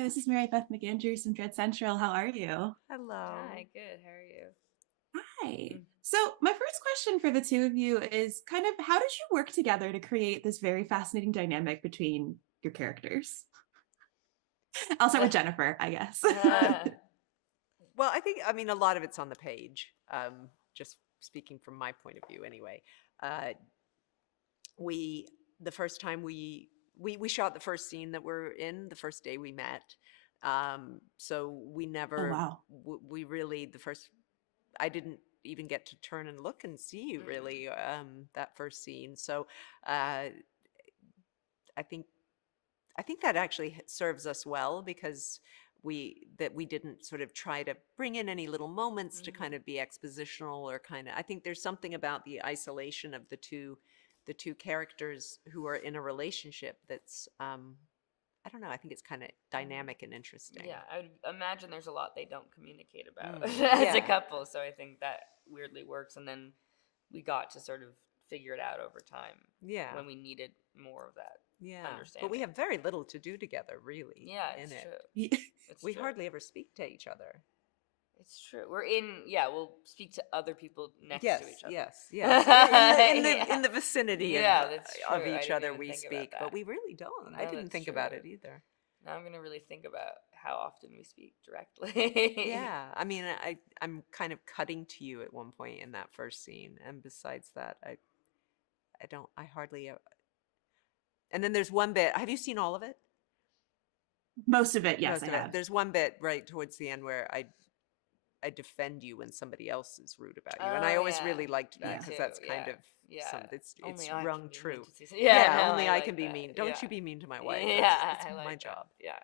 Hi, this is Mary Beth McAndrews from Dread Central. How are you? Hello. Hi, good. How are you? Hi. Mm. So, my first question for the two of you is kind of how did you work together to create this very fascinating dynamic between your characters? I'll start with Jennifer, I guess. Well, I mean, a lot of it's on the page. Just speaking from my point of view, anyway. Uh, we the first time we shot the first scene that we're in the first day we met. So we Oh, never wow. we really the first I didn't even get to turn and look and see you Mm. really that first scene. So uh, I think I think that actually serves us well because we didn't sort of try to bring in any little moments to kind Mhm. of be expositional or kind of I think there's something about the isolation of the two characters who are in a relationship that's I don't know, I think it's kind of Mhm. dynamic and interesting. Yeah, I would imagine there's a lot they don't communicate about Mm, as a yeah. couple, so I think that weirdly works. And then we got to sort of figure it out over time Yeah. when we needed more of that Yeah. But we understanding. have very little to do together really Yeah, in it's it. true. It's We true. hardly ever speak to each other. It's true. We're in, yeah, we'll speak to other people next Yes, to each other. yes, yes. Yeah. In the vicinity Yeah, that's of true. I each didn't other even we think about speak, but that. we really don't. I No, didn't that's think about true. it either. Now I'm gonna really think about how often we speak directly. Yeah, I mean, I'm kind of cutting to you at one point in that first scene, and besides that, I don't I hardly. And then there's one bit. Have you seen all of it? Most of it, yes, I Most of it. have. There's one bit right towards the end where I defend you when somebody else is rude about you, and I Oh always yeah, really liked me that Yeah. because too. that's kind Yeah, of yeah. it's Only I can rung be mean true. to Susan. Yeah, Yeah, no, only I I can like be that. mean. Don't Yeah, you be mean to my wife. That's yeah, it's I my like that. job. Yeah.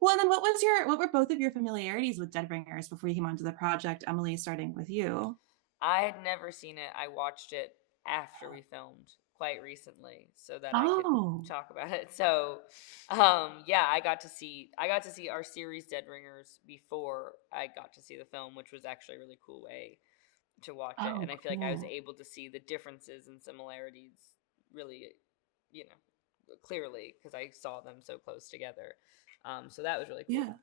Well, and then what were both of your familiarities with Deadbringers before you came onto the project? Emily, starting with you. I had never seen it. I watched it after we filmed quite recently so that I could Oh, talk about it. So, yeah, I got to see our series Dead Ringers before I got to see the film, which was actually a really cool way to watch it. oh, And I feel like I was cool. able to see the differences and similarities really, you know, clearly because I saw them so close together. So that was really Yeah, cool.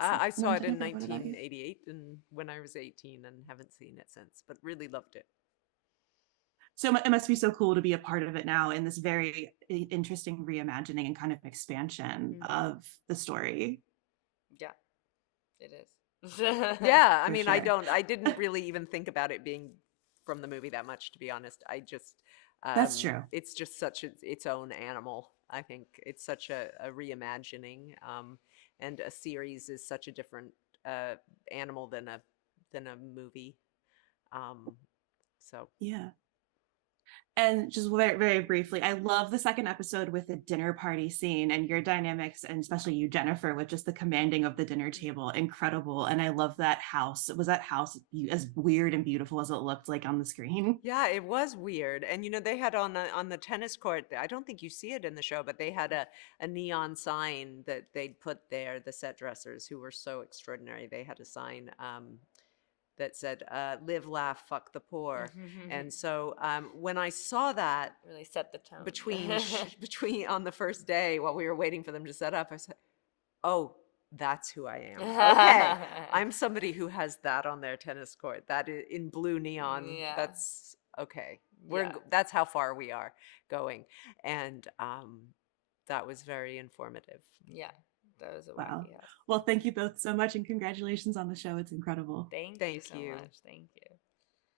awesome. I And saw then it in Jennifer, what about you? 1988 and when I was 18 and haven't seen it since, but really loved it. So it must be so cool to be a part of it now in this very interesting reimagining and kind of expansion Mm, of the story, yeah, it is. Yeah, I for mean, sure. I didn't really even think about it being from the movie that much, to be honest. That's true. It's just such its own animal. I think it's such a reimagining, and a series is such a different uh, animal than a movie. Um, so Yeah. And just very, very briefly, I love the second episode with the dinner party scene and your dynamics, and especially you, Jennifer, with just the commanding of the dinner table. Incredible. And I love that house. Was that house as weird and beautiful as it looked like on the screen? yeah, it was weird. And they had on the tennis court. I don't think you see it in the show, but they had a neon sign that they'd put there. The set dressers, who were so extraordinary, they had a sign that said "Live, laugh, fuck the poor." And so when I saw that Really set the tone. between on the first day while we were waiting for them to set up, I said, "Oh, that's who I am. Okay, I'm somebody who has that on their tennis court. That is in blue neon. Yeah, That's okay. yeah, That's how far we are going." And that was very informative. yeah. That was a Wow. wacky house. Well, thank you both so much and congratulations on the show. It's incredible. Thank you Thank so you. much. Thank you.